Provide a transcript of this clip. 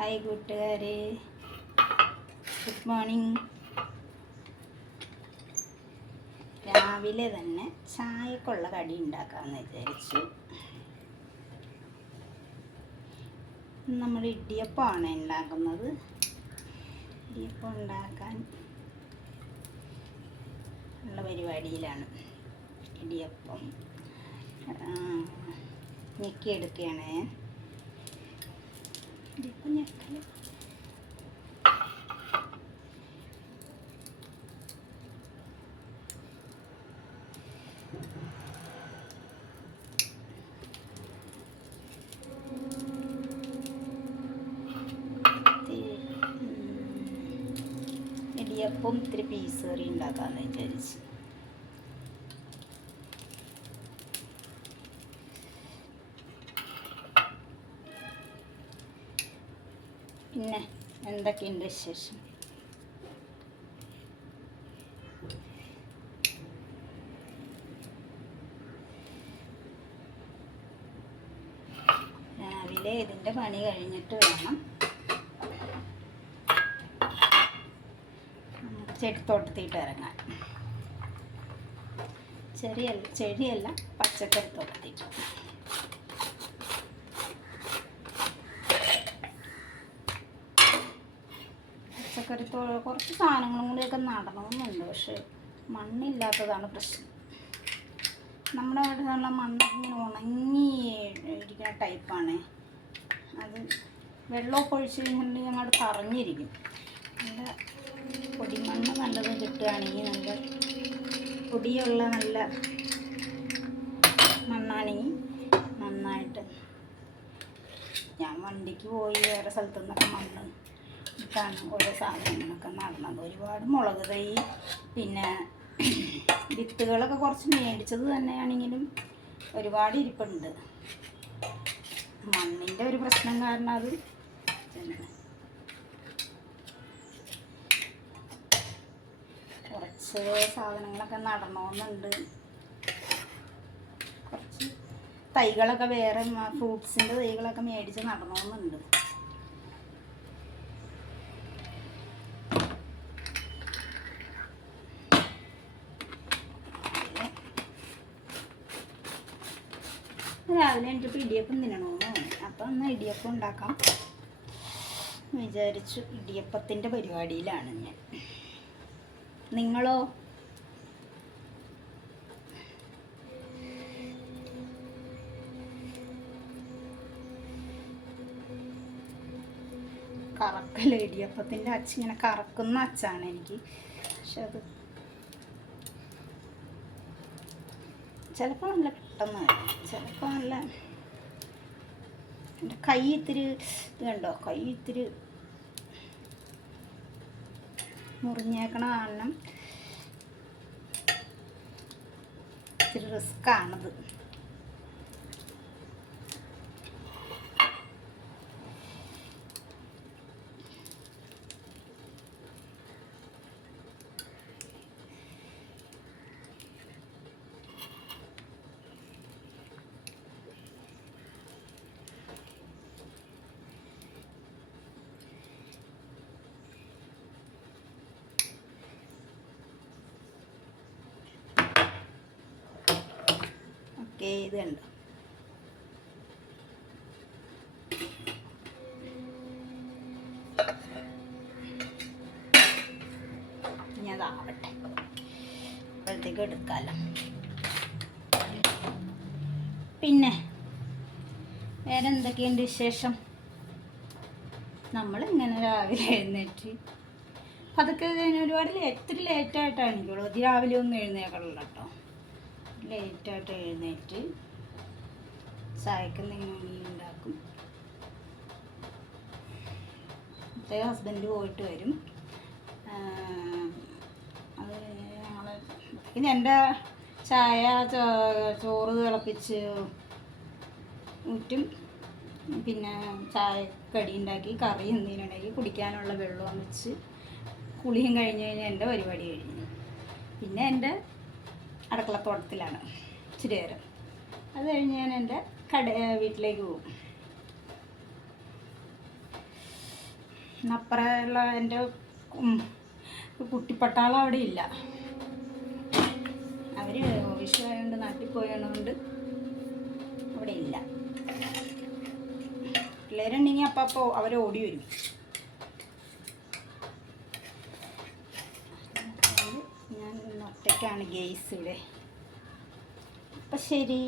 Hi കൂട്ടുകാരെ, good morning. രാവിലെ തന്നെ ചായക്കുള്ള കടി ഉണ്ടാക്കാമെന്ന് വിചാരിച്ചു. നമ്മൾ ഇടിയപ്പമാണ് ഉണ്ടാക്കുന്നത്. ഇടിയപ്പം ഉണ്ടാക്കാൻ ഉള്ള പരിപാടിയിലാണ്. ഇടിയപ്പം ഞെക്കിയെടുക്കുകയാണ്. ഇടിയപ്പം ഞെക്കൽ ഇടിയപ്പം ഇത്തിരി പീസ് കറി ഉണ്ടാക്കാമെന്ന് വിചാരിച്ചു. പിന്നെ എന്തൊക്കെയുണ്ട് വിശേഷം? രാവിലെ ഇതിൻ്റെ പണി കഴിഞ്ഞിട്ട് വേണം ചെടിത്തോട്ടത്തിട്ട് ഇറങ്ങാൻ. ചെടിയല്ല, പച്ചക്കറി തോട്ടത്തിട്ട്. കുറച്ച് സാധനങ്ങളും കൂടിയൊക്കെ നടണമെന്നുണ്ട്, പക്ഷെ മണ്ണില്ലാത്തതാണ് പ്രശ്നം. നമ്മുടെ അവിടെ നല്ല മണ്ണ് ഇങ്ങനെ ഉണങ്ങി ഇരിക്കുന്ന ടൈപ്പാണ്. അത് വെള്ളമൊക്കെ ഒഴിച്ച് കഴിഞ്ഞിട്ടുണ്ടെങ്കിൽ അങ്ങോട്ട് തറഞ്ഞിരിക്കും. നല്ല പൊടിമണ്ണ് നല്ലത് കിട്ടുകയാണെങ്കിൽ, നല്ല പൊടിയുള്ള നല്ല മണ്ണാണെങ്കിൽ നന്നായിട്ട്. ഞാൻ വണ്ടിക്ക് പോയി വേറെ സ്ഥലത്തു നിന്നൊക്കെ മണ്ണ് ാണ് ഓരോ സാധനങ്ങളൊക്കെ നടന്നത്. ഒരുപാട് മുളക് തൈ, പിന്നെ വിത്തുകളൊക്കെ കുറച്ച് മേടിച്ചത് തന്നെയാണെങ്കിലും ഒരുപാട് ഇരിപ്പുണ്ട്. മണ്ണിൻ്റെ ഒരു പ്രശ്നം കാരണം അത് കുറച്ച് സാധനങ്ങളൊക്കെ നടണമെന്നുണ്ട്. കുറച്ച് തൈകളൊക്കെ വേറെ ഫ്രൂട്ട്സിൻ്റെ തൈകളൊക്കെ മേടിച്ച് നടണമെന്നുണ്ട്. രാവിലെ എനിക്കിപ്പോൾ ഇടിയപ്പം തിന്നണമെന്ന് തോന്നി. അപ്പം എന്നാൽ ഇടിയപ്പം ഉണ്ടാക്കാം വിചാരിച്ചു. ഇടിയപ്പത്തിൻ്റെ പരിപാടിയിലാണ് ഞാൻ. നിങ്ങളോ? കറക്കൽ, ഇടിയപ്പത്തിൻ്റെ അച്ച് ഇങ്ങനെ കറക്കുന്ന അച്ചാണ് എനിക്ക്. പക്ഷെ അത് ചിലപ്പോൾ നല്ല പെട്ടെന്ന് വരും, ചിലപ്പോൾ നല്ല. എൻ്റെ കൈ ഇത്തിരി കണ്ടോ, കൈ ഇത്തിരി മുറിഞ്ഞേക്കണ കാരണം ഇത്തിരി റിസ്ക്കാണത്. ഇത് കണ്ടോ, ഇനി അതാവട്ടെ, അപ്പോഴത്തേക്ക് എടുക്കാമല്ലോ. പിന്നെ വേറെ എന്തൊക്കെയുണ്ട് വിശേഷം? നമ്മളിങ്ങനെ രാവിലെ എഴുന്നേറ്റ് അതൊക്കെ ഒരുപാട് ഇത്തിരി ലേറ്റായിട്ടാണ് എനിക്കുള്ളൂ. രാവിലെ ഒന്നും എഴുന്നേക്കുള്ളൂ കേട്ടോ. ലേറ്റായിട്ട് എഴുന്നേറ്റ് ചായക്ക് എന്തെങ്കിലും ഉണ്ടാക്കും. മറ്റേ ഹസ്ബൻഡ് പോയിട്ട് വരും. അത് ഞങ്ങൾ എൻ്റെ ചായ ചോറ് തിളപ്പിച്ച് ഊറ്റും. പിന്നെ ചായക്കടി ഉണ്ടാക്കി, കറി എന്തെങ്കിലും ഉണ്ടാക്കി, കുടിക്കാനുള്ള വെള്ളം വെച്ച് കുളിയും കഴിഞ്ഞ് കഴിഞ്ഞാൽ എൻ്റെ പരിപാടി കഴിഞ്ഞു. പിന്നെ എൻ്റെ അടുക്കളത്തോട്ടത്തിലാണ് ഇച്ചിരി നേരം. അത് കഴിഞ്ഞ് ഞാൻ എൻ്റെ വീട്ടിലേക്ക് പോകും. അപ്പുറമുള്ള എൻ്റെ കുട്ടിപ്പട്ടാളം അവിടെ ഇല്ല. അവർ വിഷു ആയതുകൊണ്ട് നാട്ടിൽ പോയതുകൊണ്ട് അവിടെ ഇല്ല. പിള്ളേരുണ്ടെങ്കിൽ അപ്പോൾ അവർ ഓടി വരും. ഞാൻ ഒറ്റയ്ക്കാണ് ഗെയ്സ് ഇവിടെ. അപ്പം ശരി.